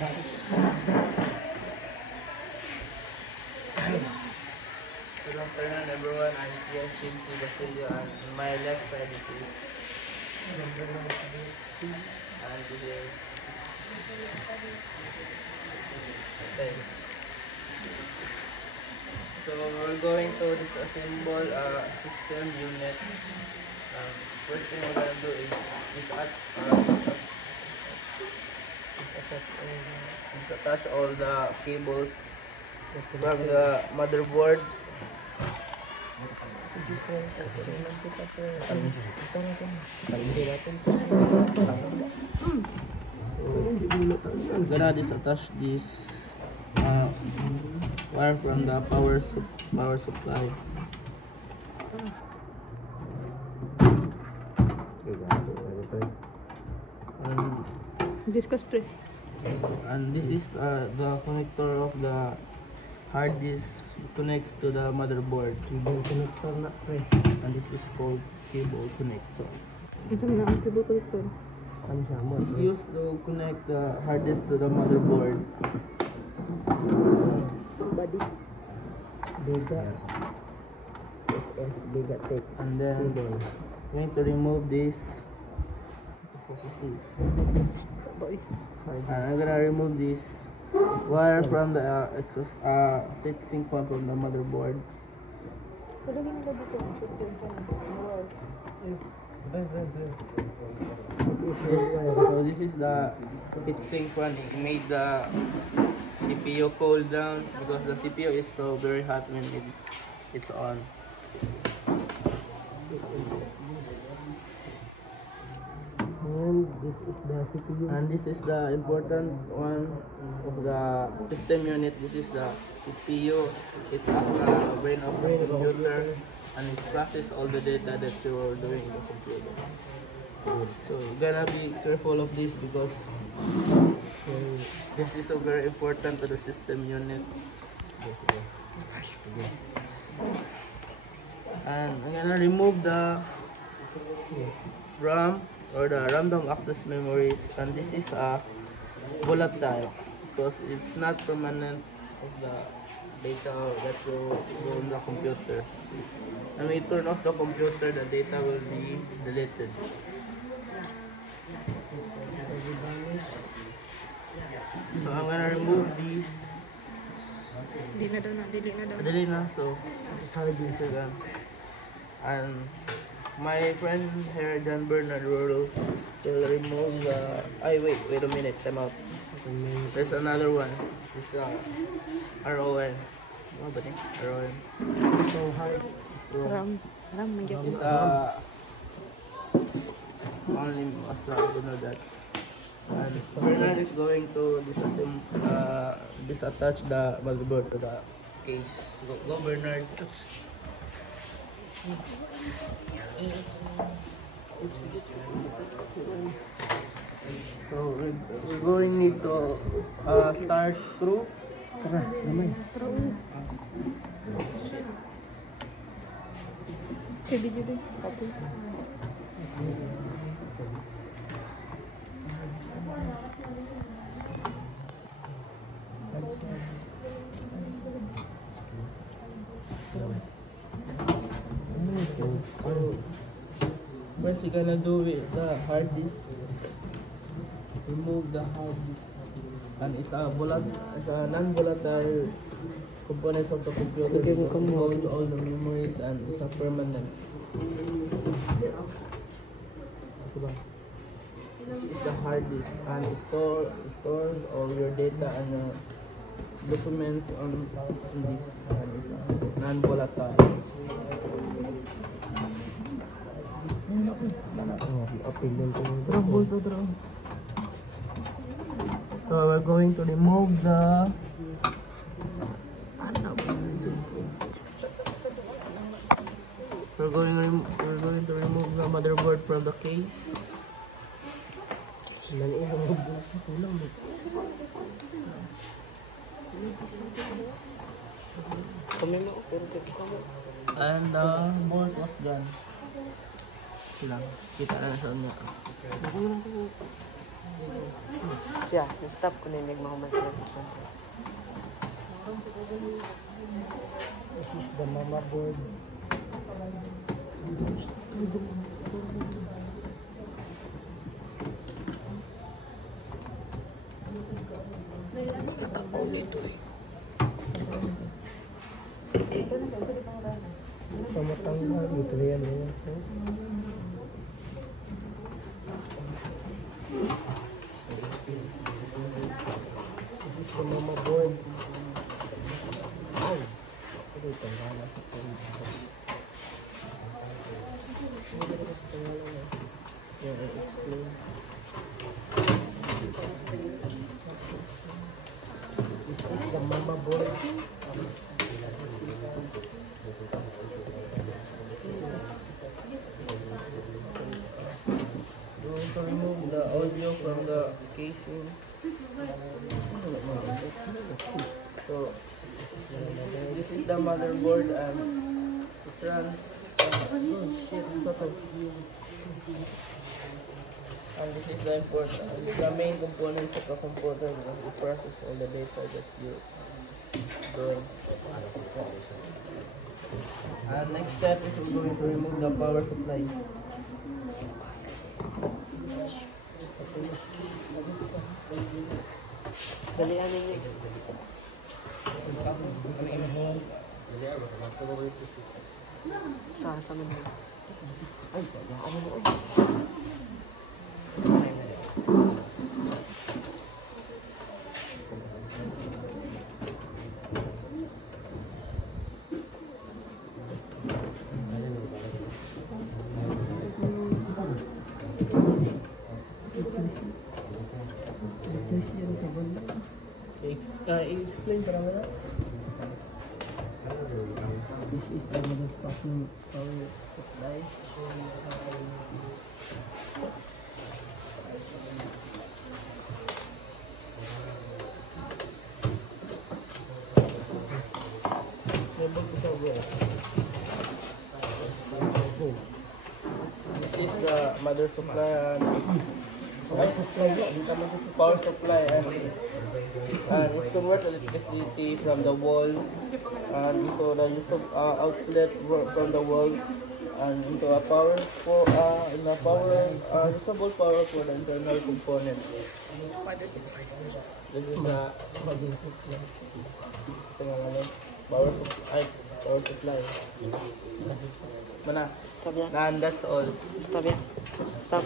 Good afternoon everyone, I'm Yashin C. Basilio and on my left side this is and this is okay. So we're going to disassemble a system unit. First thing we're going to do is attach all the cables from the motherboard. I'm gonna disattach this wire from the power supply. And this is the connector of the hard disk connects to the motherboard. And this is called cable connector. It's used to connect the hard disk to the motherboard. And then we're going to remove this. And I'm gonna remove this wire from the exhaust heatsink pump from the motherboard. So this is the heatsink one. It made the CPU cool down because the CPU is so very hot when it's on. And this is the important one of the system unit. This is the CPU. It's the brain of the computer, and it processes all the data that you're doing in the computer. So you're gonna be careful of this because this is so very important to the system unit. And I'm gonna remove the RAM or the random access memories, and this is volatile because it's not permanent of the data that will go on the computer. And when you turn off the computer, the data will be deleted. So I'm gonna remove these. Dili na. So and my friend here, John Bernard Roro, will remove the. Wait a minute, time out. There's another one. This is RON. Ano ba ni? RON. So hard. This only you know that. And Bernard is going to disattach the motherboard to the case. Go Bernard. So we're going need to start screw. First you're gonna do with the hard disk. Remove the hard disk, and it's a non-volatile components of the computer. It holds all the memories and it's a permanent. This is the hard disk, and it stores all your data and documents on this, and it's non-volatile. So we're going to remove the motherboard from the case. And the board was done. Kita na sa niya. Yeah, stop ko na yung mahuman sila. This is the motherboard. Pamatanggal ito yan. This is the motherboard. Ay, ito tanggal sa pangalaman. Yeah, I explain. This is the motherboard. Going to remove the audio from the casing. So this is the motherboard and it's run. Oh shit, and this is the main components of the computer because it process all the data that you're doing. And next step is we're going to remove the power supply. Dalihan ninyo. Sa mga. Ay, ano mo? Explain para mo na. This is the motherfucking power supply. This is the mother supply and power supply and it converts electricity from the wall and into the use of outlet from the wall and into a power for usable power for the internal components. This is the power supply. Mana? Stop yan. And that's all. Stop yan. Stop.